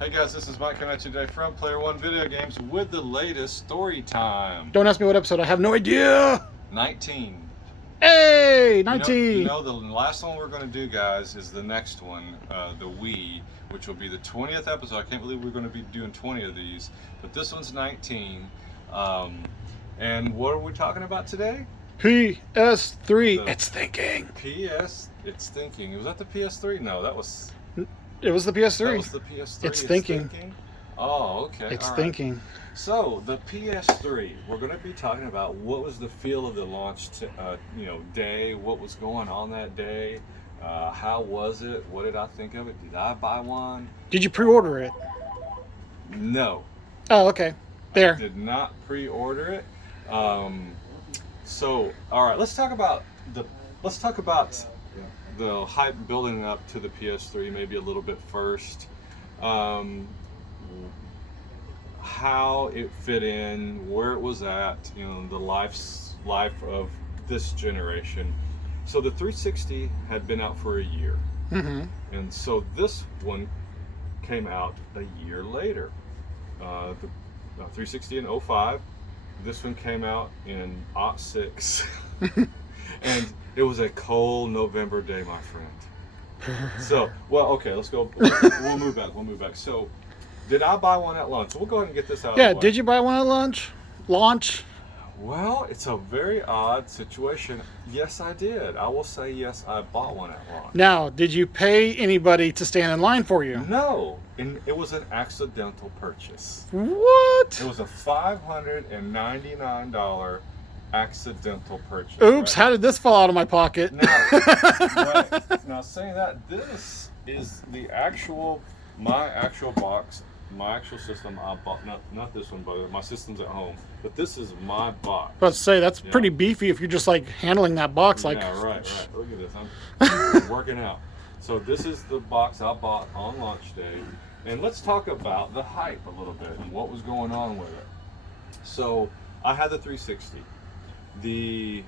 Hey guys, this is Mike coming at you today from Player One Video Games with the latest story time. Don't ask me what episode. I have no idea. 19. Hey, 19. You know the last one we're going to do, guys, is the next one, the Wii, which will be the 20th episode. I can't believe we're going to be doing 20 of these, but this one's 19. And what are we talking about today? PS3. It's thinking. It's thinking. Was that the PS3? No, that was... It was the PS3. That was the PS3. It's thinking. Oh, okay. It's all thinking. Right. So the PS3, we're going to be talking about what was the feel of the launch, day. What was going on that day? How was it? What did I think of it? Did I buy one? Did you pre-order it? No. Oh, okay. There. I did not pre-order it. So, all right. Let's talk about the hype building up to the PS3 maybe a little bit first. How it fit in, where it was at, the life of this generation. So the 360 had been out for a year. Mm-hmm. And so this one came out a year later. The 360 in 05. This one came out in 06. And it was a cold November day, my friend. So, well, okay, let's go. We'll move back. So, did I buy one at launch? So we'll go ahead and get this out of the way. Yeah, did you buy one at launch? Well, it's a very odd situation. Yes, I did. I will say yes, I bought one at launch. Now, did you pay anybody to stand in line for you? No, and it was an accidental purchase. What? It was a $599 accidental purchase. Oops, right? How did this fall out of my pocket? Now saying that, this is my actual box, my actual system I bought, not this one, but my system's at home, but this is my box. Let's say that's pretty beefy if you're just like handling that box like. Yeah, right. Look at this, I'm working out. So this is the box I bought on launch day, and let's talk about the hype a little bit and what was going on with it. So I had the 360. The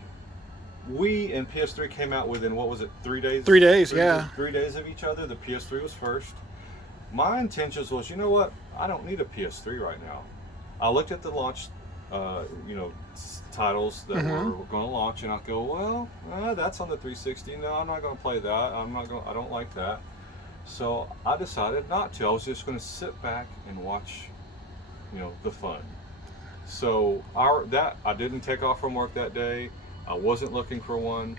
Wii and PS3 came out within, what was it, 3 days? 3 days, yeah. 3 days of each other. The PS3 was first. My intentions was, you know what? I don't need a PS3 right now. I looked at the launch, titles that were going to launch, and I go, well, that's on the 360. No, I'm not going to play that. I don't like that. So I decided not to. I was just going to sit back and watch, the fun. So I didn't take off from work that day. I wasn't looking for one,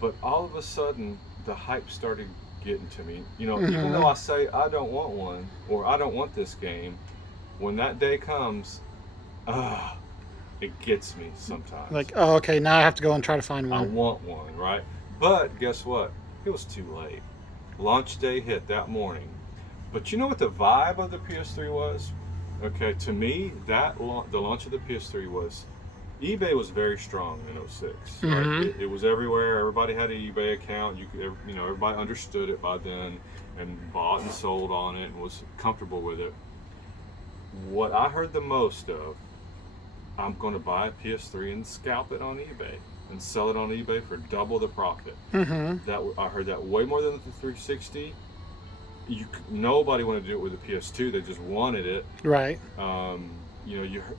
but all of a sudden the hype started getting to me. Even though I say I don't want one or I don't want this game, when that day comes, it gets me sometimes. Like, oh, okay, now I have to go and try to find one. I want one, right? But guess what? It was too late. Launch day hit that morning. But you know what the vibe of the PS3 was? Okay, to me, the launch of the PS3 was, eBay was very strong in 06. Right? It was everywhere. Everybody had an eBay account. Everybody understood it by then and bought and sold on it and was comfortable with it. What I heard the most of, I'm going to buy a PS3 and scalp it on eBay and sell it on eBay for double the profit. I heard that way more than the 360. Nobody wanted to do it with the PS2. They just wanted it. Right.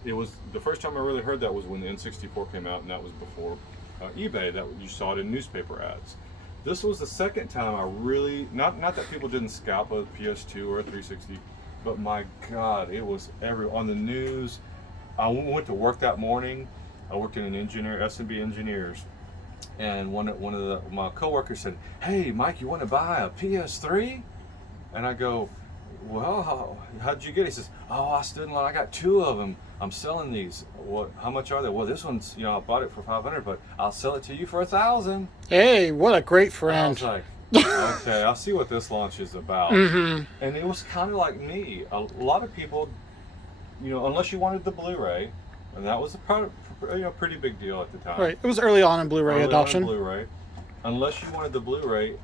It was the first time I really heard that was when the N64 came out, and that was before eBay. That you saw it in newspaper ads. This was the second time I really not that people didn't scalp a PS2 or a 360, but my God, it was on the news. I went to work that morning. I worked in an S&B Engineers, and one of my coworkers said, "Hey, Mike, you want to buy a PS3?" And I go, well, how'd you get it? He says, oh, I stood in line. I got 2 of them. I'm selling these. What? How much are they? Well, this one's, I bought it for $500, but I'll sell it to you for $1,000. Hey, what a great friend. I was like, okay, I'll see what this launch is about. And it was kind of like me. A lot of people, unless you wanted the Blu-ray, and that was a pretty big deal at the time. Right. It was early on in Blu-ray adoption. Unless you wanted the Blu-ray,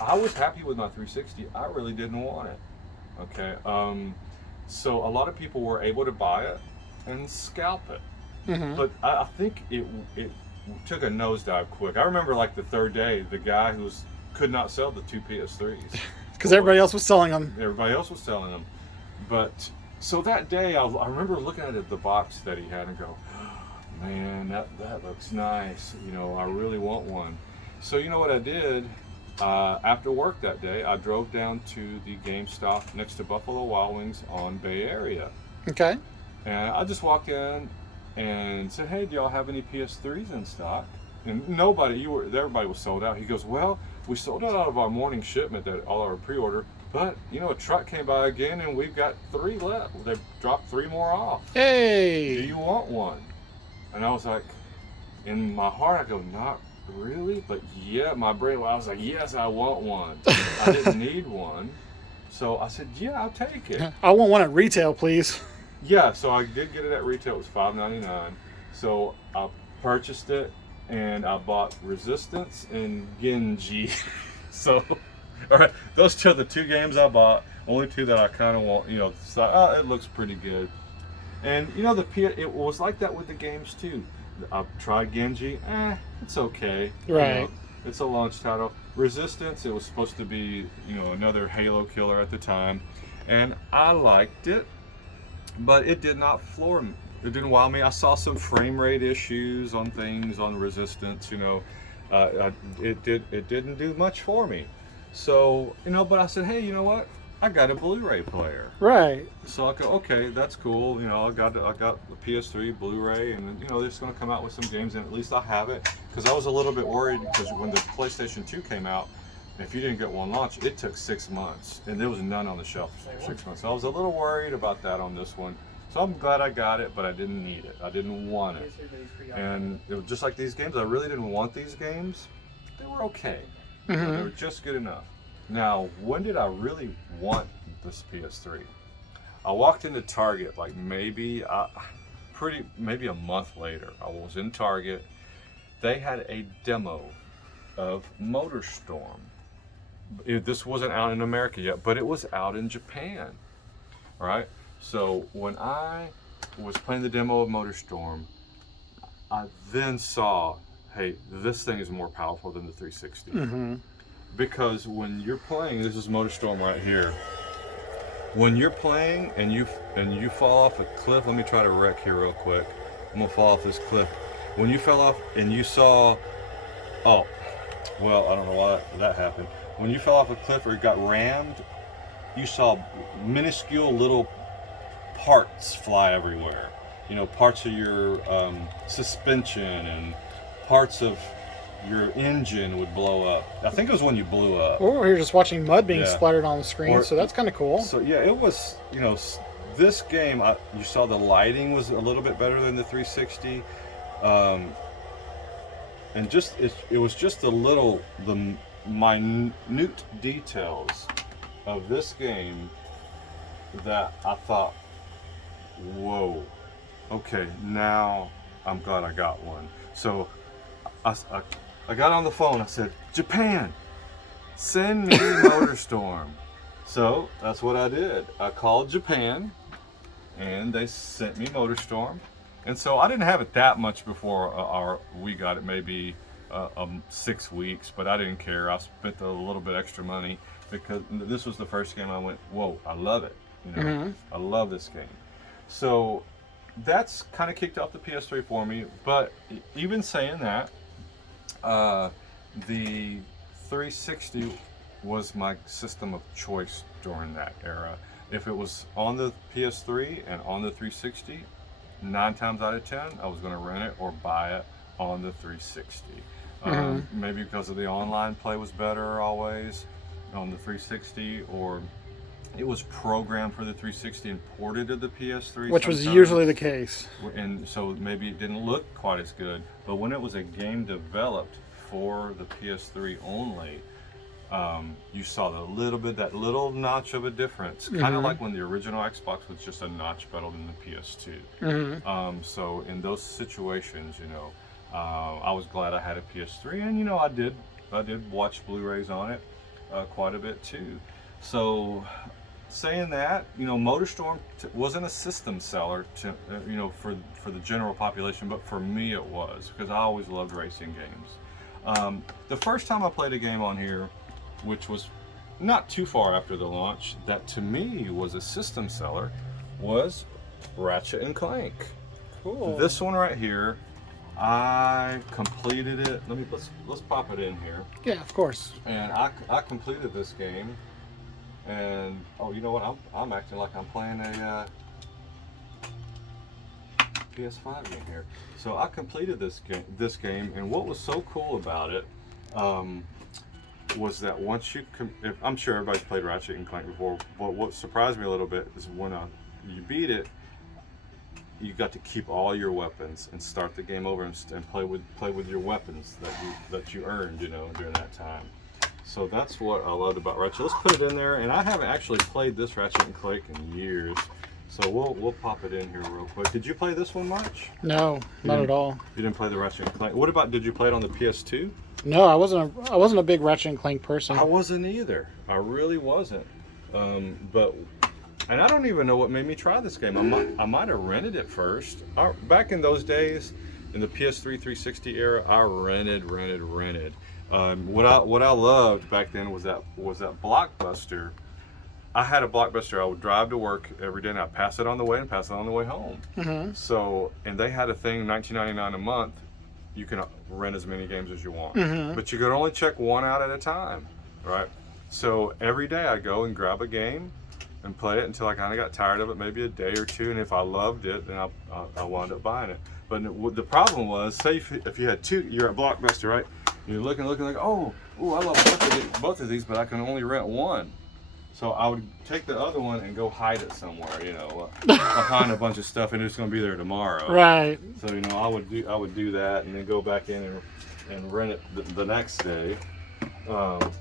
I was happy with my 360. I really didn't want it. Okay. So a lot of people were able to buy it and scalp it. But I think it took a nosedive quick. I remember like the third day, the guy who could not sell the 2 PS3s. Because everybody else was selling them. Everybody else was selling them. But so that day, I remember looking at the box that he had and go, man, that looks nice. You know, I really want one. So you know what I did? After work that day, I drove down to the GameStop next to Buffalo Wild Wings on Bay Area. Okay. And I just walked in and said, hey, do y'all have any PS3s in stock? And everybody was sold out. He goes, well, we sold out of our morning shipment, that all our pre-order, but you know, a truck came by again and we've got 3 left. They dropped 3 more off. Hey! Do you want one? And I was like, in my heart, I go, not really, but yeah, my brain, I was like, yes, I want one. I didn't need one. So I said, yeah, I'll take it. I want one at retail, please. Yeah, so I did get it at retail. It was $5.99. So I purchased it, and I bought Resistance and Genji. So, all right, those 2 are the 2 games I bought. Only 2 that I kind of want. You know, so, it looks pretty good. And you know, it was like that with the games too. I've tried Genji. It's okay. Right. You know, it's a launch title. Resistance. It was supposed to be, you know, another Halo killer at the time, and I liked it. But it did not floor me. It didn't wow me. I saw some frame rate issues on things on Resistance. You know, it didn't do much for me. So you know, but I said, hey, you know what? I got a Blu-ray player. Right. So I go, okay, that's cool. You know, I got the PS3 Blu-ray, and you know, they're just going to come out with some games, and at least I have it. Because I was a little bit worried because when the PlayStation 2 came out, if you didn't get one launch, it took 6 months, and there was none on the shelf for 6 months. So I was a little worried about that on this one. So I'm glad I got it, but I didn't need it. I didn't want it. And it was just like these games. I really didn't want these games. They were okay. Mm-hmm. They were just good enough. Now, when did I really want this PS3? I walked into Target like maybe a month later. I was in Target. They had a demo of MotorStorm. This wasn't out in America yet, but it was out in Japan. All right. So when I was playing the demo of MotorStorm, I then saw, hey, this thing is more powerful than the 360. Mm-hmm. Because when you're playing, this is MotorStorm right here. When you're playing and you fall off a cliff, let me try to wreck here real quick. I'm gonna fall off this cliff. When you fell off and you saw, oh, well, I don't know why that happened. When you fell off a cliff or got rammed, you saw minuscule little parts fly everywhere. You know, parts of your suspension and parts of your engine would blow up. I think it was when you blew up. Or you're just watching mud being splattered on the screen, so that's kind of cool. So yeah, it was, you know, this game, you saw the lighting was a little bit better than the 360. And just, it was just the minute details of this game that I thought, whoa, okay, now I'm glad I got one. So I got on the phone, I said, Japan, send me MotorStorm. So that's what I did. I called Japan and they sent me MotorStorm. And so I didn't have it that much before we got it, maybe 6 weeks, but I didn't care. I spent a little bit extra money because this was the first game I went, whoa, I love it. You know, Mm-hmm. I love this game. So that's kind of kicked off the PS3 for me. But even saying that, the 360 was my system of choice during that era. If it was on the PS3 and on the 360, 9 times out of 10, I was going to rent it or buy it on the 360. Mm-hmm. Maybe because of the online play was better always on the 360, or it was programmed for the 360 and ported to the PS3. Which was usually the case. And so maybe it didn't look quite as good. But when it was a game developed for the PS3 only, you saw that little notch of a difference. Kind of Mm-hmm. like when the original Xbox was just a notch better than the PS2. Mm-hmm. So in those situations, you know, I was glad I had a PS3, and you know, I did watch Blu-rays on it quite a bit too. So saying that, you know, MotorStorm wasn't a system seller to you know, for the general population, but for me it was, because I always loved racing games. The first time I played a game on here, which was not too far after the launch, that to me was a system seller, was Ratchet and Clank. Cool. This one right here, I completed it. Let's pop it in here. Yeah, of course. And I completed this game, and oh, you know what? I'm acting like I'm playing a PS5 game here. So I completed this game, and what was so cool about it was that once you I'm sure everybody's played Ratchet and Clank before, but what surprised me a little bit is when you beat it, you got to keep all your weapons and start the game over and play with your weapons that you earned, you know, during that time. So that's what I loved about Ratchet. Let's put it in there, and I haven't actually played this Ratchet and Clank in years, so we'll pop it in here real quick. Did you play this one much? No, not at all. You didn't play the Ratchet and Clank. What about, did you play it on the PS2? No, I wasn't a big Ratchet and Clank person. I wasn't either. I really wasn't. And I don't even know what made me try this game. I might have rented it first. Back in those days, in the PS3 360 era, I rented. What I loved back then was that Blockbuster. I had a Blockbuster. I would drive to work every day, and I'd pass it on the way and pass it on the way home. Mm-hmm. So, and they had a thing, $19.99 a month. You can rent as many games as you want, but you could only check one out at a time, right? So every day I go and grab a game and play it until I kind of got tired of it, maybe a day or two, and if I loved it, then I wound up buying it. But the problem was, say if you had two, you're at Blockbuster, right? You're looking like, oh, I love both of these, but I can only rent one. So I would take the other one and go hide it somewhere, you know, behind a bunch of stuff, and it's going to be there tomorrow. Right. So, you know, I would do that, and then go back in and rent it the next day. But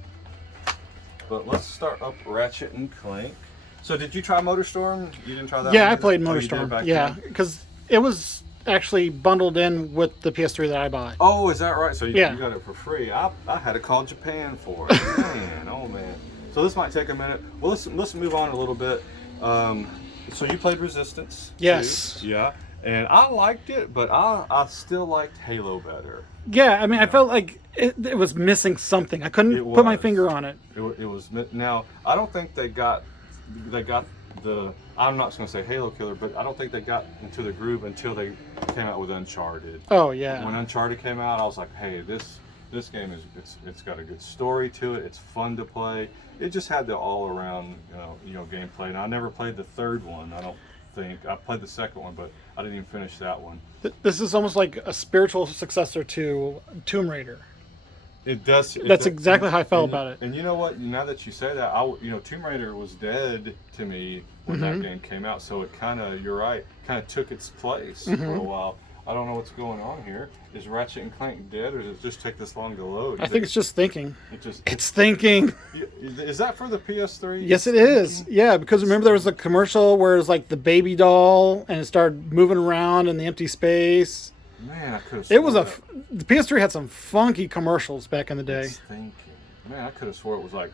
let's start up Ratchet and Clank. So did you try MotorStorm? You didn't try that? Yeah, one? I played Oh, you did MotorStorm. back Yeah, then? because it was actually bundled in with the PS3 that I bought. Oh, is that right? So you Yeah. got it for free. I had to call Japan for it. Man, oh man. So this might take a minute. Well, let's move on a little bit. So you played Resistance? Yes. Too. Yeah. And I liked it, but I still liked Halo better. Yeah, I mean, I felt like it was missing something. I couldn't put my finger on it. It was now. I don't think they got the. I'm not going to say Halo killer, but I don't think they got into the groove until they came out with Uncharted. Oh yeah. When Uncharted came out, I was like, hey, this game it's got a good story to it. It's fun to play. It just had the all around gameplay. And I never played the third one. I don't think I played the second one, but I didn't even finish that one. This is almost like a spiritual successor to Tomb Raider. It does. That's exactly how I felt about it. And you know what? Now that you say that, Tomb Raider was dead to me when that game came out. So it you're right, kind of took its place for a while. I don't know what's going on here. Is Ratchet and Clank dead, or does it just take this long to load? I think it's just thinking. It's thinking. Is that for the PS3? Yes, it is. Yeah, because remember there was a commercial where it was like the baby doll and it started moving around in the empty space. Man, I could have. It was the PS3 had some funky commercials back in the day. It's thinking. Man, I could have swore it was like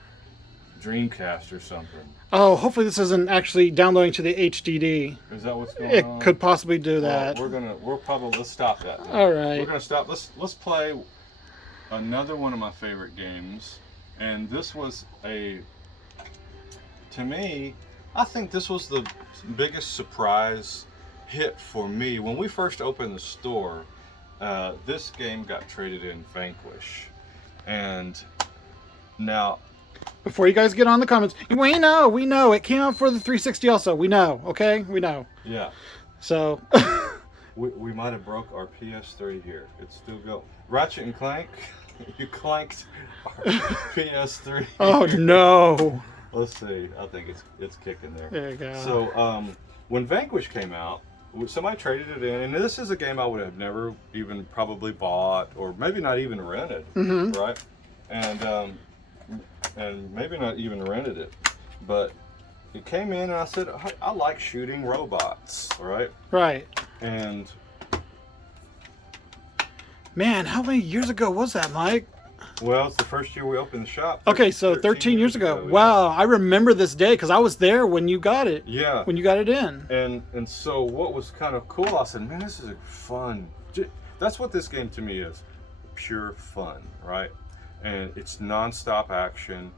Dreamcast or something. Oh, hopefully this isn't actually downloading to the HDD. Is that what's going on? It could possibly do that. Well, let's stop that then. All right. We're gonna stop. Let's play another one of my favorite games, and this was to me, I think this was the biggest surprise hit for me. When we first opened the store, this game got traded in Vanquish, and now. Before you guys get on the comments, we know it came out for the 360 also. We know, okay? We know. Yeah. So we might have broke our PS3 here. It's still go. Ratchet and Clank, you clanked our PS3. Oh no. Let's see. I think it's kicking there. There you go. So when Vanquish came out, somebody traded it in, and this is a game I would have never even probably bought, or maybe not even rented, right? And maybe not even rented it, but it came in and I said, I like shooting robots, right? Right. And man, how many years ago was that, Mike? well, it's the first year we opened the shop. Okay, so 13 years ago. Yeah. Wow, I remember this day because I was there when you got it. Yeah. When you got it in. And so what was kind of cool, I said, man, this is fun. That's what this game to me is, pure fun, right? And it's nonstop action.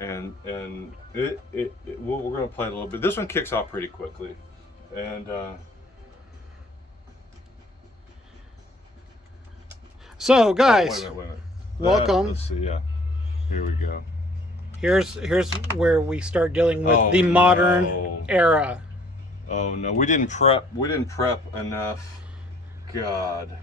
and we're gonna play a little bit. This one kicks off pretty quickly, and So, guys, wait a minute. welcome. Let's see. Yeah, here we go. Here's where we start dealing with Oh, the modern no. era. Oh no, we didn't prep enough. God.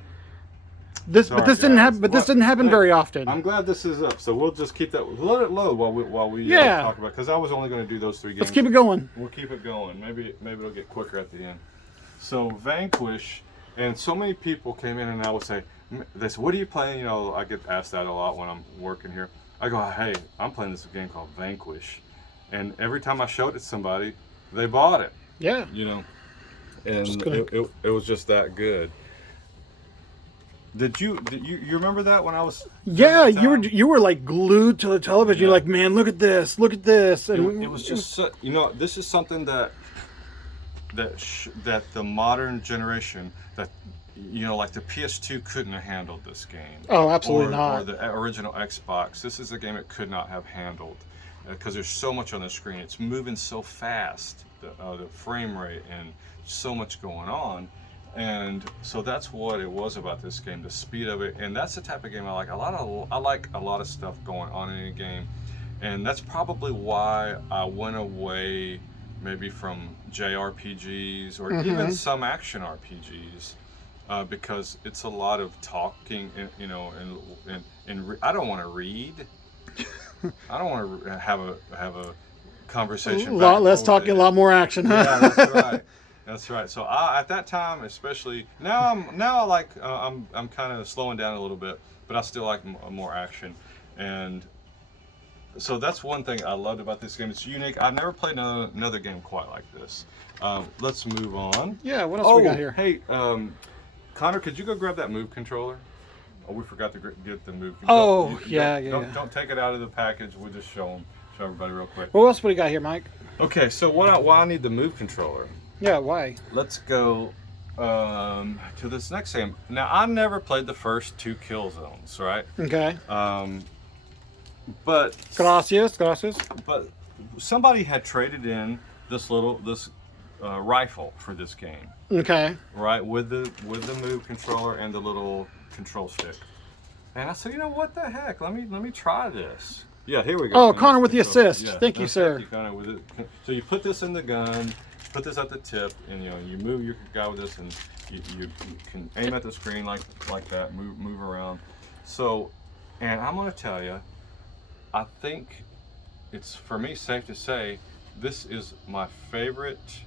But Sorry, this didn't guys. happen. But this didn't happen very often. I'm glad this is up, so we'll just keep that. Let it load while we Yeah. talk about, because I was only going to do those 3 games. Let's keep it going. We'll keep it going. Maybe it'll get quicker at the end. So Vanquish, and so many people came in and I would say, they said, "What are you playing?" You know, I get asked that a lot when I'm working here. I go, "Hey, I'm playing this game called Vanquish," and every time I showed it to somebody, they bought it. Yeah. You know, and it was just that good. Did you remember that when I was? Yeah, you were like glued to the television. Yeah. You're like, man, look at this, and It was just you know, this is something that the modern generation, that you know, like the PS2 couldn't have handled this game. Oh, absolutely not. Or the original Xbox. This is a game it could not have handled, because there's so much on the screen. It's moving so fast, the frame rate, and so much going on. And so that's what it was about this game, the speed of it. And that's the type of game I like. I like a lot of stuff going on in a game, and that's probably why I went away maybe from JRPGs or even some action RPGs, because it's a lot of talking, and you know, and I don't want to read. I don't want to have a conversation. A lot less talking, a lot more action. Huh? Yeah, that's right. That's right. So at that time, especially now, I'm kind of slowing down a little bit, but I still like more action, and so that's one thing I loved about this game. It's unique. I've never played another game quite like this. Let's move on. Yeah. What else we got here? Hey, Connor, could you go grab that Move controller? Oh, we forgot to get the Move controller. Oh, yeah. Don't take it out of the package. We'll just show everybody real quick. What else we got here, Mike? Okay, so why I need the Move controller? Yeah, why? Let's go to this next game. Now, I never played the first 2 kill zones, right? Okay. But Gracias. But somebody had traded in this rifle for this game, Okay. right? With the Move controller and the little control stick. And I said, you know what the heck? Let me try this. Yeah, here we go. Oh, Connor with the assist. Yeah, Thank you, sir. Thank you, Connor, with it. So you put this in the gun. Put this at the tip, and you know, you move your guy with this, and you can aim at the screen like that, move around. So, and I'm gonna tell you, I think it's, for me, safe to say this is my favorite,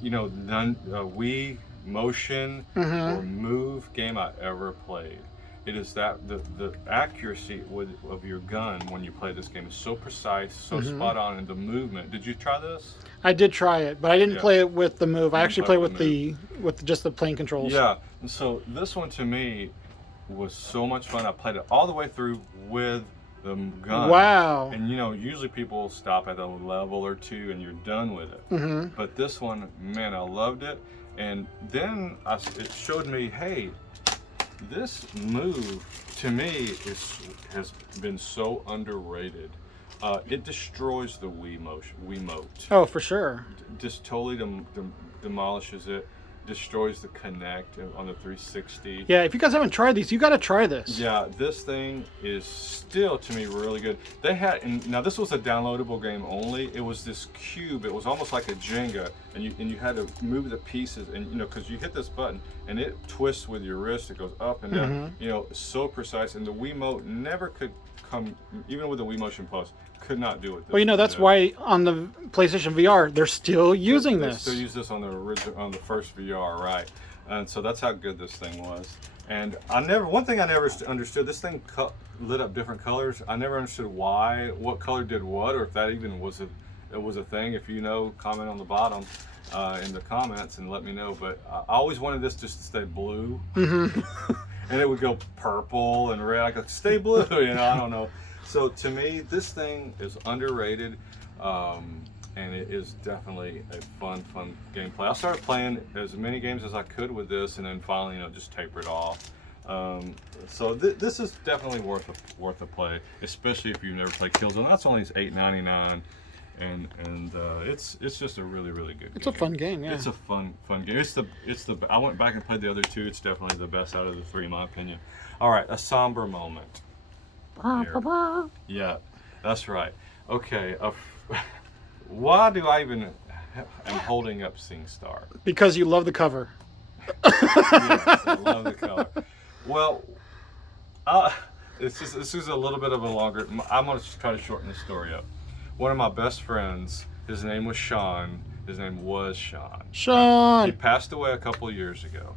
you know, Wii motion or Move game I ever played. It is that the accuracy of your gun when you play this game is so precise, so spot on, and the movement. Did you try this? I did try it, but I didn't play it with the Move. I actually played with just the plain controls. Yeah, and so this one to me was so much fun. I played it all the way through with the gun. Wow. And you know, usually people stop at a level or 2 and you're done with it. But this one, man, I loved it. And then it showed me, hey, this Move to me has been so underrated. It destroys the Wiimote. Oh, for sure. Just totally demolishes it. Destroys the Connect on the 360. Yeah, if you guys haven't tried these, you got to try this. Yeah, this thing is still, to me, really good. They had, and now this was a downloadable game only. It was this cube. It was almost like a Jenga, and you had to move the pieces, and you know, because you hit this button and it twists with your wrist. It goes up and down. You know, so precise. And the Wiimote never could come, even with the Wii Motion Plus, could not do it. Well, you know, that's why on the PlayStation VR they're still using they this. Still use this on the first VR, right? And so that's how good this thing was. And one thing I never understood, this thing lit up different colors. I never understood what color did what, or if that even was a thing. If you know, comment on the bottom in the comments and let me know. But I always wanted this just to stay blue, and it would go purple and red. I go, stay blue, you know. I don't know. So to me, this thing is underrated, and it is definitely a fun gameplay. I started playing as many games as I could with this, and then finally, you know, just tapered off. So this is definitely worth a play, especially if you've never played Killzone. That's only $8.99, and it's just a really good game. It's a fun game, yeah. It's a fun game. It's the I went back and played the other two. It's definitely the best out of the three, in my opinion. All right, a somber moment. Here. Yeah, that's right. Okay, why do I even am holding up SingStar? Because you love the cover. Yes, I love the color. Well, this is a little bit of a longer. I'm going to try to shorten the story up. One of my best friends, his name was Sean. His name was Sean. Sean. He passed away a couple of years ago,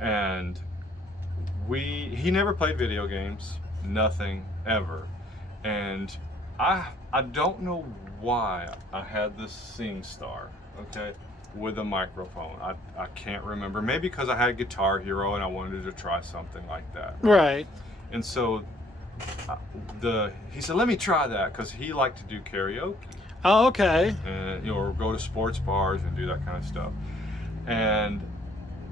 and he never played video games, nothing ever, and I don't know why I had this SingStar, okay, with a microphone. I can't remember. Maybe because I had Guitar Hero and I wanted to try something like that. Right. And so he said, let me try that, because he liked to do karaoke. Oh, okay. And or go to sports bars and do that kind of stuff. And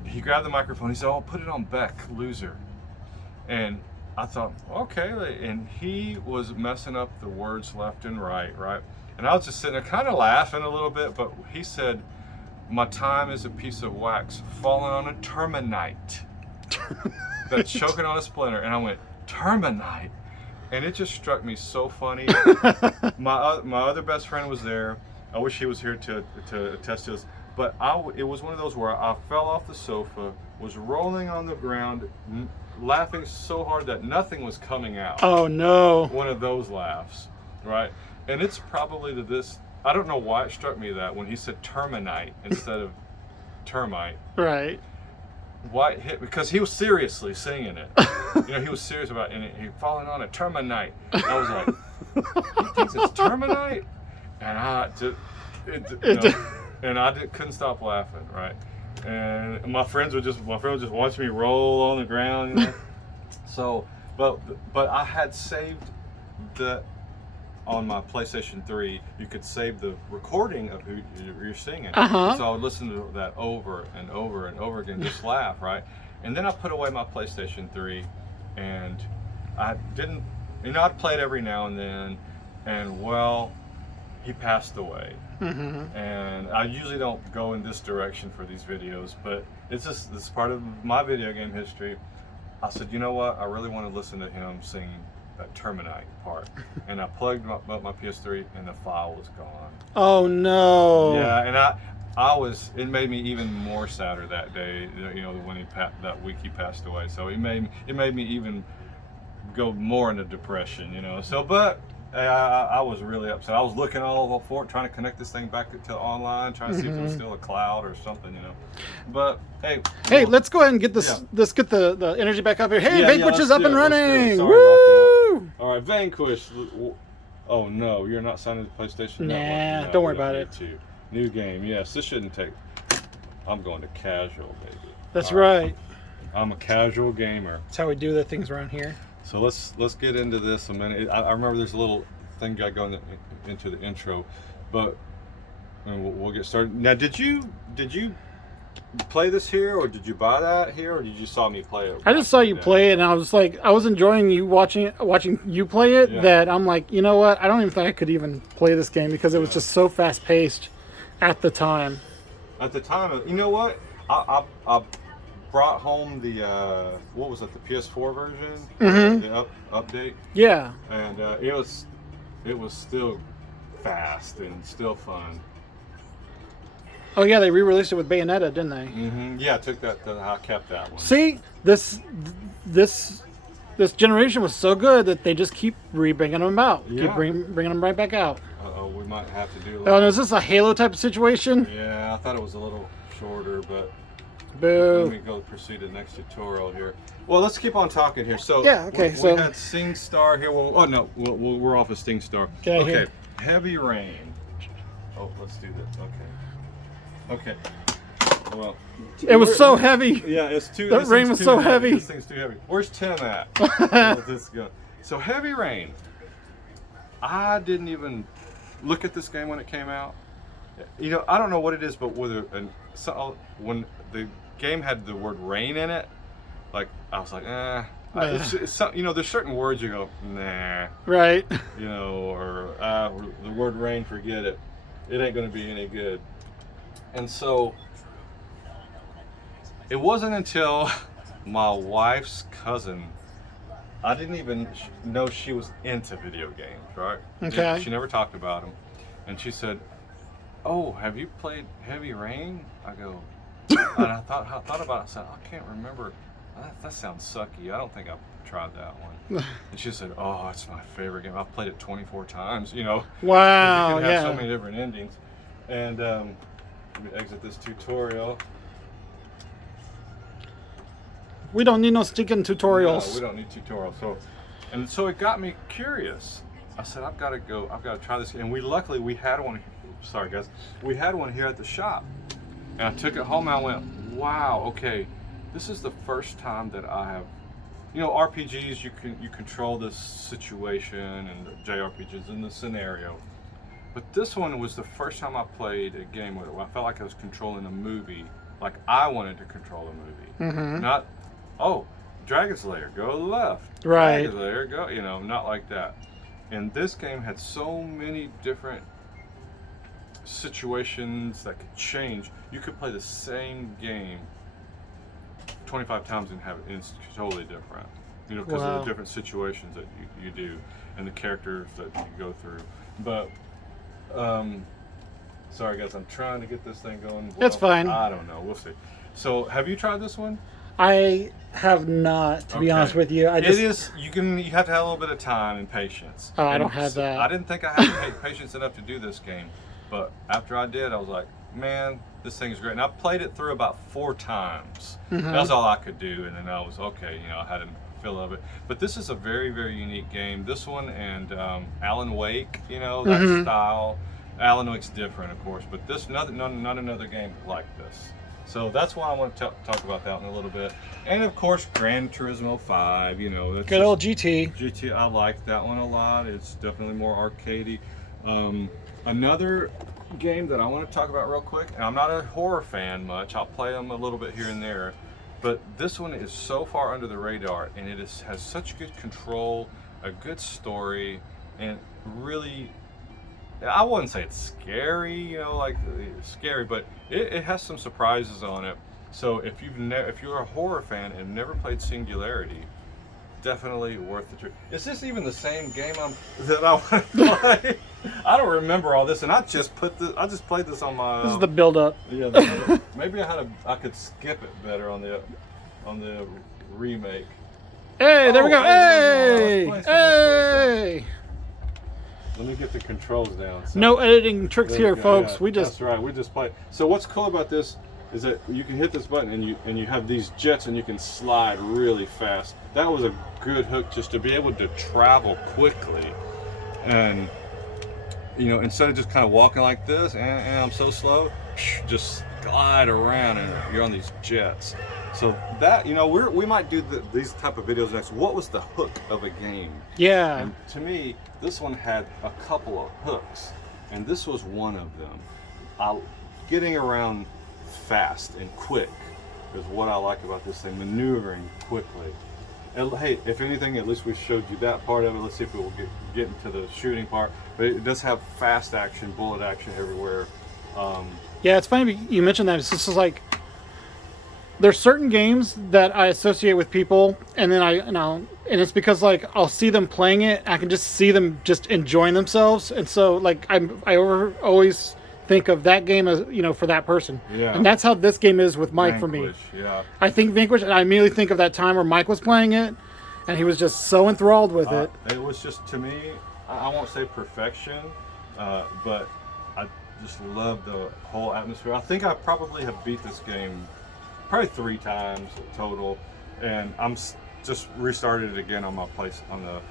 he grabbed the microphone. He said, "Oh, put it on Beck, Loser." And I thought, okay. And he was messing up the words left and right. And I was just sitting there kind of laughing a little bit, but he said, "My time is a piece of wax falling on a terminite that's choking on a splinter." And I went, "Terminite?" And it just struck me so funny. My other best friend was there. I wish he was here to attest to this. But it was one of those where I fell off the sofa, was rolling on the ground, laughing so hard that nothing was coming out. Oh no. One of those laughs, right? And it's probably I don't know why it struck me that when he said terminite instead of termite. Right. Why it hit? Because he was seriously singing it. He was serious about it. And he falling on a terminite. And I was like, he thinks it's terminite? And I couldn't stop laughing, right? And my friend would just watch me roll on the ground. So, but I had saved on my PlayStation 3, you could save the recording of who you're singing. Uh-huh. So I would listen to that over and over and over again, just laugh, right? And then I put away my PlayStation 3, and I didn't, I'd play it every now and then, and well, he passed away. Mm-hmm. And I usually don't go in this direction for these videos, but it's part of my video game history. I said, you know what? I really want to listen to him sing that terminite part. And I plugged up my PS3 and the file was gone. Oh no. Yeah, and it made me even more sadder that day, when that week he passed away. So it made me even go more into depression, So, but I was really upset. I was looking all over for it, trying to connect this thing back to online, trying to see if it was still a cloud or something, But hey, let's go ahead and get this. Yeah. Let's get the energy back up here. Hey, Yeah, Vanquish is up and let's do it. running. Sorry Woo! about that. All right, Vanquish. Oh no, you're not signed to the PlayStation Network. Nah, don't worry about it. New game. Yes, this shouldn't take. I'm going to casual, baby. That's All right. I'm a casual gamer. That's how we do the things around here. So let's get into this a minute. I remember there's a little thing got going into the intro, but we'll get started. Now, did you play this here, or did you buy that here, or did you saw me play it? I just saw you play it, and I was like, I was enjoying you watching you play it. Yeah. That I'm like, you know what? I don't even think I could even play this game because it was just so fast paced at the time. At the time, you know what? I brought home the what was it? The PS4 version, the update. Yeah. And it was still fast and still fun. Oh yeah, they re-released it with Bayonetta, didn't they? Mm-hmm. Yeah, I took that. I kept that one. See, this generation was so good that they just keep bringing them out. Yeah. Keep bringing them right back out. We might have to do. Oh, and is this a Halo type of situation? Yeah, I thought it was a little shorter, but. Boo. Let me go proceed to the next tutorial here. Well, let's keep on talking here. So yeah, okay. We So had SingStar here. We're off of StingStar. Okay. Here. Heavy Rain. Oh, let's do this. Okay. Well, it was so heavy. Yeah, it's too. The rain was so heavy. This thing's too heavy. Where's Tim at? This go. So Heavy Rain. I didn't even look at this game when it came out. I don't know what it is, but when the game had the word rain in it, like I was like, it's you know, there's certain words you go, nah, Right. you know, or the word rain, forget it. It ain't gonna be any good. And so it wasn't until my wife's cousin, I didn't even know she was into video games, right? Okay. She never talked about them. And she said, oh, have you played Heavy Rain? I go, and I thought about it. I said, I can't remember. That sounds sucky. I don't think I've tried that one. And she said, oh, it's my favorite game. I've played it 24 times, you know. Wow. You can have Yeah. so many different endings. And let me exit this tutorial. We don't need no stinking tutorials. No, we don't need tutorials. So it got me curious. I said, I've got to try this. And luckily we had one. Sorry guys, we had one here at the shop. And I took it home and I went, wow, okay, this is the first time that I have, you know, RPGs, you control this situation, and the JRPGs in the scenario. But this one was the first time I played a game where I felt like I was controlling a movie, like I wanted to control a movie. Mm-hmm. Not, oh, Dragon's Lair, go left. Right. Dragon's Lair, go, you know, not like that. And this game had so many different situations that could change. You could play the same game 25 times and have it's totally different, you know, because of the different situations that you do and the characters that you go through. But sorry guys, I'm trying to get this thing going. It's fine. I don't know, we'll see. So have you tried this one? I have not, to be honest with you. You have to have a little bit of time and patience. Oh, I don't have that. I didn't think I had patience enough to do this game, but after I did, I was like, man, this thing is great. And I played it through about 4 times. Mm-hmm. That's all I could do, and then I was okay. You know, I had a feel of it. But this is a very, very unique game. This one and Alan Wake, you know, that style. Alan Wake's different, of course, but this not another game like this. So that's why I want to talk about that one a little bit. And of course, Gran Turismo 5, you know. Good old GT. GT, I like that one a lot. It's definitely more arcadey. Another game that I want to talk about real quick, and I'm not a horror fan much. I'll play them a little bit here and there. But this one is so far under the radar, and it has such good control, a good story, and really, I wouldn't say it's scary, you know, like scary, but it has some surprises on it. So if you're a horror fan and never played Singularity, definitely worth the trip. Is this even the same game that I want to play? I don't remember all this, and I just played this on my. This is the build-up. Yeah, maybe I could skip it better on the remake. Hey, there we go. Hey, hey. Let me get the controls down. So No editing tricks here, folks. Yeah, that's right. We just play. So what's cool about this is that you can hit this button and you have these jets and you can slide really fast. That was a good hook just to be able to travel quickly, and you know, instead of just kind of walking like this and I'm so slow, just glide around and you're on these jets. So that, you know, we might do these type of videos next. What was the hook of a game? Yeah. And to me, this one had a couple of hooks, and this was one of them. Getting around fast and quick is what I like about this thing, maneuvering quickly. And hey, if anything, at least we showed you that part of it. Let's see if we will get into the shooting part. But it does have fast action, bullet action everywhere. Yeah, it's funny you mentioned that. It's just like there's certain games that I associate with people, and then and it's because like I'll see them playing it, I can just see them just enjoying themselves, and so like I always think of that game as, you know, for that person. Yeah. And that's how this game is with Mike for me. Vanquish, yeah. I think Vanquish, and I immediately think of that time where Mike was playing it, and he was just so enthralled with it. It was just, to me, I won't say perfection, but I just love the whole atmosphere. I think I probably have beat this game probably 3 times total, and I'm just restarted it again on my place on the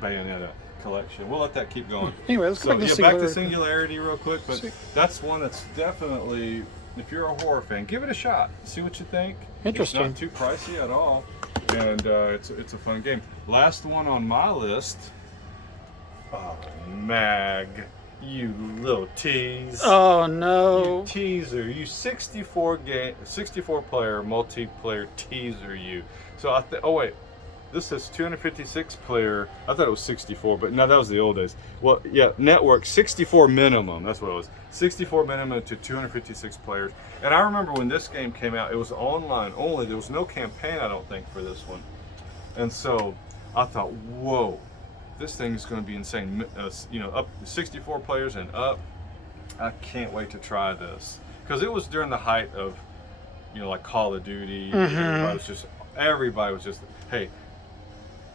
Bayonetta collection. We'll let that keep going. Anyway, let's go back to Singularity real quick, but that's one that's definitely, if you're a horror fan, give it a shot. See what you think. Interesting. It's not too pricey at all, and it's a fun game. Last one on my list, Mag. You little tease. Oh no. You teaser. You 64 player multiplayer teaser. You. So oh wait, this says 256 player. I thought it was 64, but no, that was the old days. Well, yeah, network 64 minimum. That's what it was. 64 minimum to 256 players. And I remember when this game came out, it was online only. There was no campaign, I don't think, for this one. And so I thought, whoa, this thing is going to be insane. You know, up 64 players and up. I can't wait to try this, because it was during the height of, you know, like Call of Duty. Everybody was just, hey,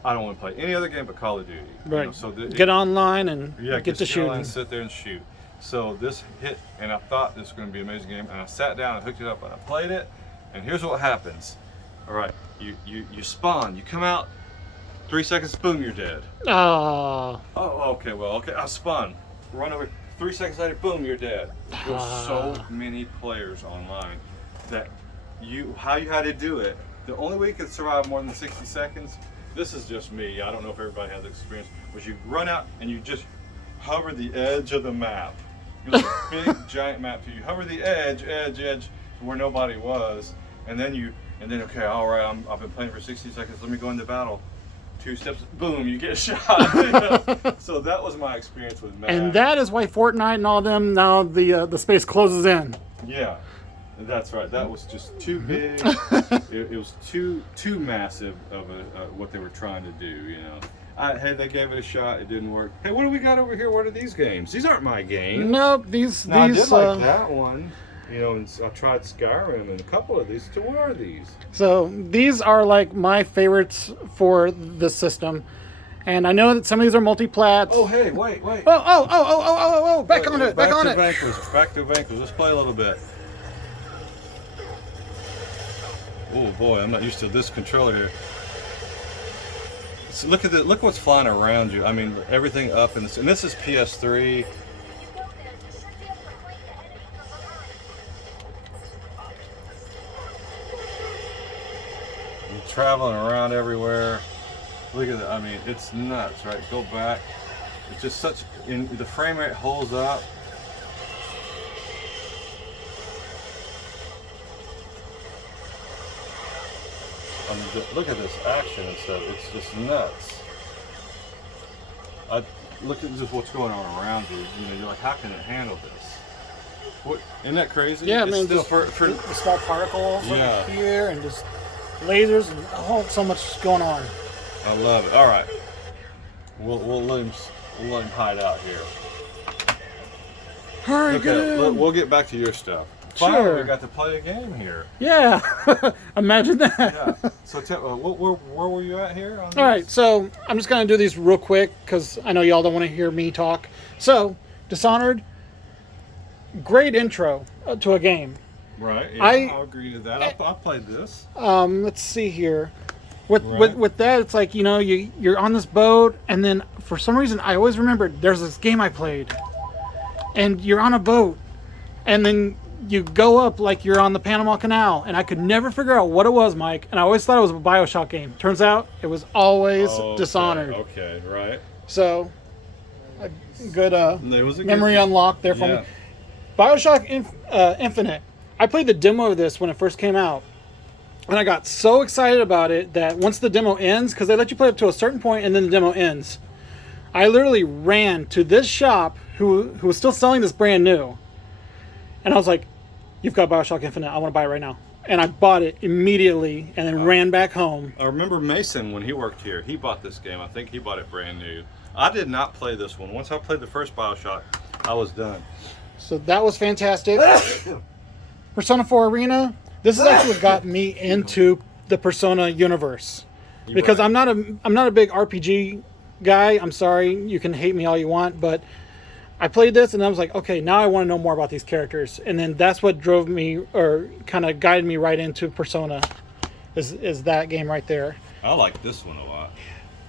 I don't want to play any other game but Call of Duty. Right. You know, so get online and get to shooting. And sit there and shoot. So this hit, and I thought this was going to be an amazing game. And I sat down and hooked it up and I played it. And here's what happens. All right, you spawn, you come out, 3 seconds, boom, you're dead. Oh. Oh, okay, well, okay, I spun, run over, 3 seconds later, boom, you're dead. There were so many players online that how you had to do it. The only way you could survive more than 60 seconds, this is just me, I don't know if everybody has this experience, was you run out and you just hover the edge of the map. It was a big, giant map. So you hover the edge to where nobody was, and then okay, all right, I've been playing for 60 seconds, let me go into battle. 2 steps, boom, you get shot. So that was my experience with map. And that is why Fortnite and all them, now the space closes in. Yeah. That's right. That was just too big. it was too massive of what they were trying to do. You know. Hey, they gave it a shot. It didn't work. Hey, what do we got over here? What are these games? These aren't my games. Nope. These. I did like that one. You know, and I tried Skyrim and a couple of these. So what are these? So these are like my favorites for the system. And I know that some of these are multi-plats. Oh, hey, wait. Oh! Back on it. Back to Vanquish. Let's play a little bit. Oh boy, I'm not used to this controller here. So look what's flying around you. I mean, everything up in this, and this is PS3. You're traveling around everywhere. Look at that. I mean, it's nuts, right? Go back. It's just the frame rate holds up. I mean, look at this action and stuff. It's just nuts. Look at just what's going on around you. You know, you're like, how can it handle this? Isn't that crazy? Yeah, I mean, just for the small particles here and just lasers and so much going on. I love it. All right, we'll let him hide out here. Hurry, we'll get back to your stuff. Finally, we got to play a game here. Yeah, imagine that. Yeah. So, where were you at here? All right, so I'm just gonna do these real quick because I know y'all don't want to hear me talk. So, Dishonored, great intro to a game. Right. Yeah, I'll agree to that. I played this. Let's see here. With that, it's like, you know, you're on this boat, and then for some reason I always remembered there's this game I played, and you're on a boat, and then you go up like you're on the Panama Canal, and I could never figure out what it was, Mike, and I always thought it was a BioShock game. Turns out it was always Dishonored. Okay, right. So, a good memory unlock there for me. BioShock Infinite. I played the demo of this when it first came out, and I got so excited about it that once the demo ends, because they let you play up to a certain point and then the demo ends, I literally ran to this shop who was still selling this brand new, and I was like, "You've got BioShock Infinite. I want to buy it right now." And I bought it immediately and then ran back home. I remember Mason, when he worked here, he bought this game. I think he bought it brand new. I did not play this one. Once I played the first BioShock, I was done. So that was fantastic. Persona 4 Arena. This is actually what got me into the Persona universe. Because I'm not a big RPG guy. I'm sorry. You can hate me all you want, but I played this and I was like, okay, now I want to know more about these characters. And then that's what drove me, or kind of guided me right into Persona, is that game right there. I like this one a lot.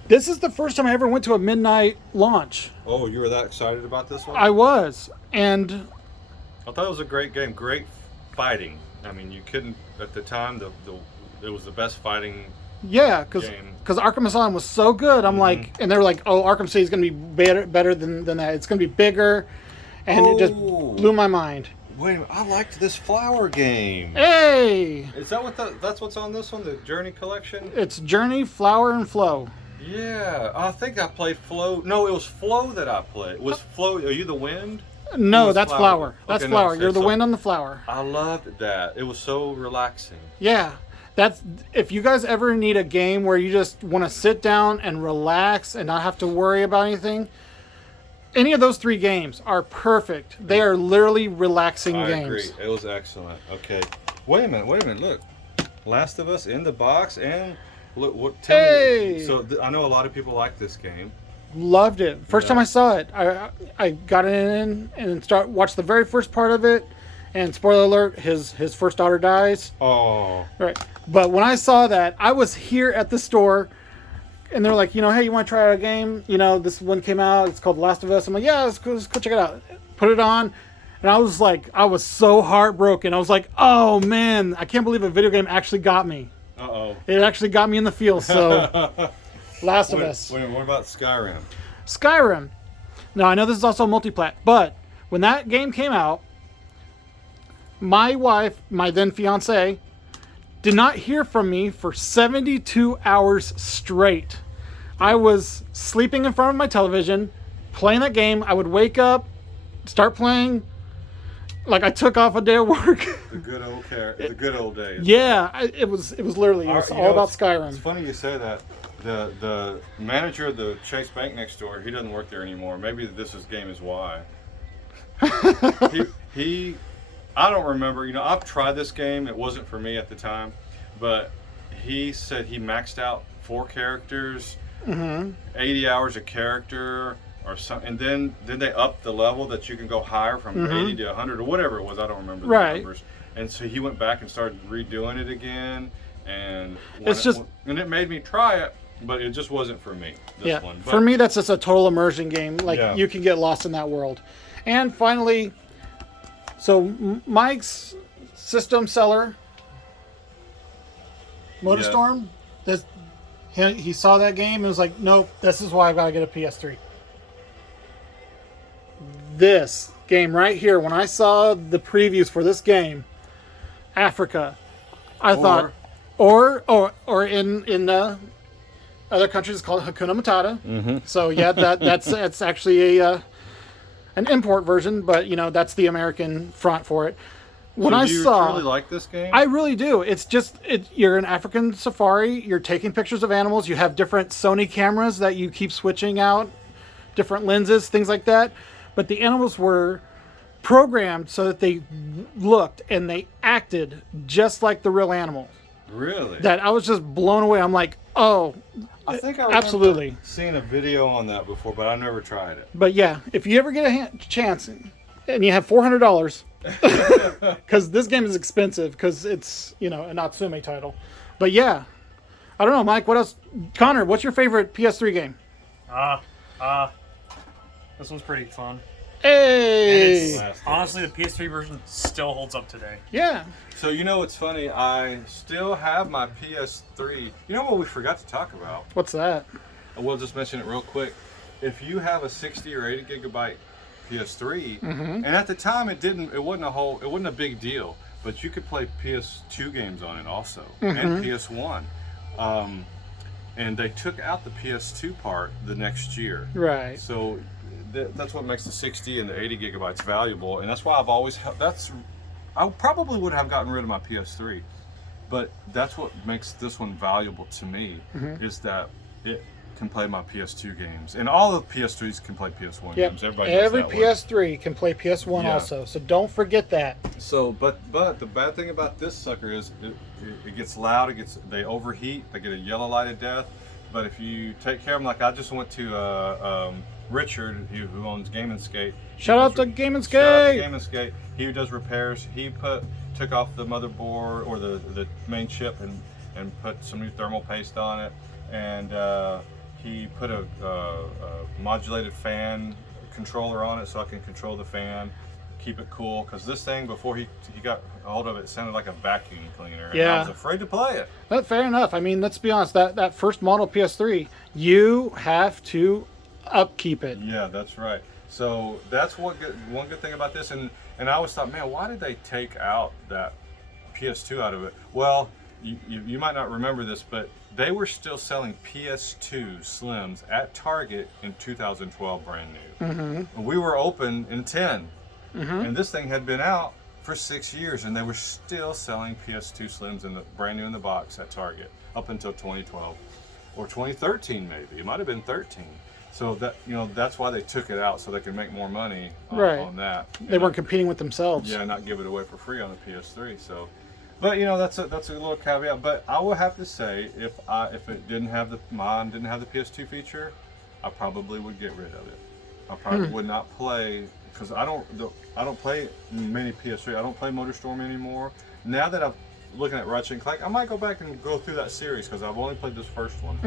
This is the first time I ever went to a midnight launch. Oh, you were that excited about this one? I was. And I thought it was a great game. Great fighting. I mean, you couldn't, at the time, it was the best fighting yeah, because Arkham Asylum was so good. I'm like, and they were like, oh, Arkham City is going to be better than that. It's going to be bigger. and it just blew my mind. Wait a minute, I liked this flower game. Hey! Is that that's what's on this one, the Journey collection? It's Journey, Flower, and Flow. Yeah, I think I played Flow. No, it was Flow that I played. Was Flow, are you the wind? No, that's Flower. That's Okay, Flower. no, You're the so wind on the flower. I loved that. It was so relaxing. Yeah. That's, if you guys ever need a game where you just want to sit down and relax and not have to worry about anything, any of those 3 games are perfect. They are literally relaxing games. I agree. It was excellent. Okay. Wait a minute. Look. Last of Us in the box, and look, tell me. So I know a lot of people like this game. Loved it. First time I saw it, I got in and watched the very first part of it, and spoiler alert, his first daughter dies. Oh. Right. But when I saw that, I was here at the store, and they're like, hey, you want to try out a game? This one came out. It's called The Last of Us. I'm like, yeah, let's go check it out. Put it on, and I was so heartbroken. I was like, oh man, I can't believe a video game actually got me. Uh-oh. It actually got me in the feels. So, Last of Us. Wait, what about Skyrim? Skyrim. Now I know this is also multi-plat, but when that game came out, my wife, my then fiance, did not hear from me for 72 hours straight. I was sleeping in front of my television, playing that game. I would wake up, start playing, like I took off a day of work. The good old days. Yeah, it was literally, it was all about Skyrim. It's funny you say that. The manager of the Chase Bank next door, he doesn't work there anymore. Maybe game is why. he I don't remember. I've tried this game. It wasn't for me at the time, but he said he maxed out 4 characters, 80 hours a character or something, and then they upped the level that you can go higher from 80 to 100 or whatever it was. I don't remember the numbers. And so he went back and started redoing it again, and and it made me try it, but it just wasn't for me. This one. But for me, that's just a total immersion game. Like you can get lost in that world. And finally, so Mike's system seller, MotorStorm, he saw that game and was like, nope, this is why I've got to get a PS3. This game right here, when I saw the previews for this game, Africa, I thought, or in other countries it's called Hakuna Matata. So yeah, that's actually an import version, but that's the American front for it. When do you really like this game? I really do. It's just you're an African safari. You're taking pictures of animals. You have different Sony cameras that you keep switching out, different lenses, things like that. But the animals were programmed so that they looked and they acted just like the real animals. Really? That I was just blown away. I'm like, oh, I think I remember absolutely seeing a video on that before, but I never tried it. But yeah, if you ever get a chance and you have $400, because this game is expensive because it's a Natsume title. But yeah, I don't know, Mike. What else? Connor, what's your favorite PS3 game? This one's pretty fun. Hey! And honestly, the PS3 version still holds up today. Yeah. So what's funny? I still have my PS3. You know what we forgot to talk about? What's that? We'll just mention it real quick. If you have a 60 or 80 gigabyte PS3, and at the time it wasn't a big deal, but you could play PS2 games on it also, and PS1. And they took out the PS2 part the next year. Right. So that's what makes the 60 and the 80 gigabytes valuable, and that's why I've always I probably would have gotten rid of my PS3, but that's what makes this one valuable to me, is that it can play my PS2 games, and all of PS3s can play PS1 games. Every PS3 can play PS1 also, so don't forget that. So, but the bad thing about this sucker is it gets loud. They overheat. They get a yellow light of death. But if you take care of them, like I just went to Richard, who owns Game and Skate. Shout out to Game and Skate. Shout out to Game and Skate. He does repairs. He took off the motherboard or the main chip and put some new thermal paste on it, and he put a modulated fan controller on it so I can control the fan, keep it cool, because this thing, before he got a hold of it, sounded like a vacuum cleaner, and I was afraid to play it. But fair enough. I mean, let's be honest, that first model PS3, you have to upkeep it. Yeah, that's right. So that's one good thing about this. And I always thought, man, why did they take out that PS2 out of it? Well, you might not remember this, but they were still selling PS2 Slims at Target in 2012, brand new. And we were open in 10, and this thing had been out for 6 years, and they were still selling PS2 Slims brand new in the box at Target up until 2012 or 2013, maybe. It might have been 13. So that that's why they took it out, so they could make more money on that. They weren't competing with themselves. Yeah, not give it away for free on the PS3. So, but that's a little caveat. But I will have to say, if it didn't have the PS2 feature, I probably would get rid of it. I probably would not play, because I don't play many PS3. I don't play MotorStorm anymore. Now that I'm looking at Ratchet and Clank, I might go back and go through that series, because I've only played this first one.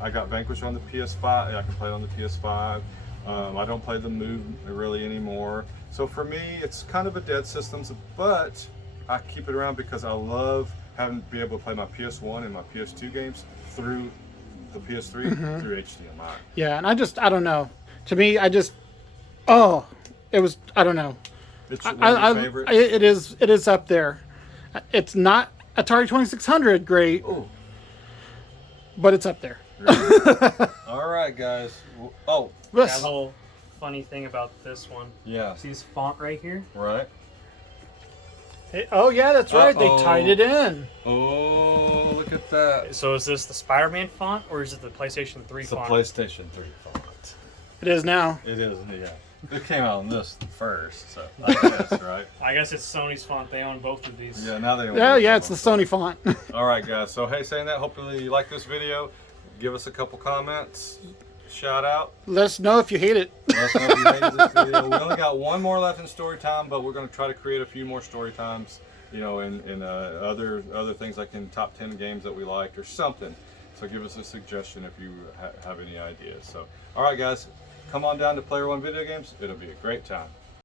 I got Vanquish on the PS5. I can play it on the PS5. I don't play the Move really anymore. So for me, it's kind of a dead system, but I keep it around because I love be able to play my PS1 and my PS2 games through the PS3 through HDMI. Yeah, and I don't know. To me, it was, I don't know. It's one of your favorites? It is up there. It's not Atari 2600 great, but it's up there. All right, guys. Oh, Yes. That whole funny thing about this one. yeah. See this font right here? Right. Oh yeah, that's right. They tied it in. Oh, look at that. So is this the Spider-Man font, or is it the PlayStation 3 It's the font? PlayStation 3 font. It is now. It is, yeah. It came out on this first, so I guess, right? I guess it's Sony's font. They own both of these. Yeah, now they own Yeah, both it's of the them. Sony font. All right, guys. So, hey, saying that, hopefully you like this video. Give us a couple comments. Shout out. Let us know if you hate it. Let us know if you hated this video. We only got one more left in story time, but we're going to try to create a few more story times, in other things, like in top 10 games that we liked or something. So give us a suggestion if you have any ideas. So, all right, guys, come on down to Player One Video Games. It'll be a great time.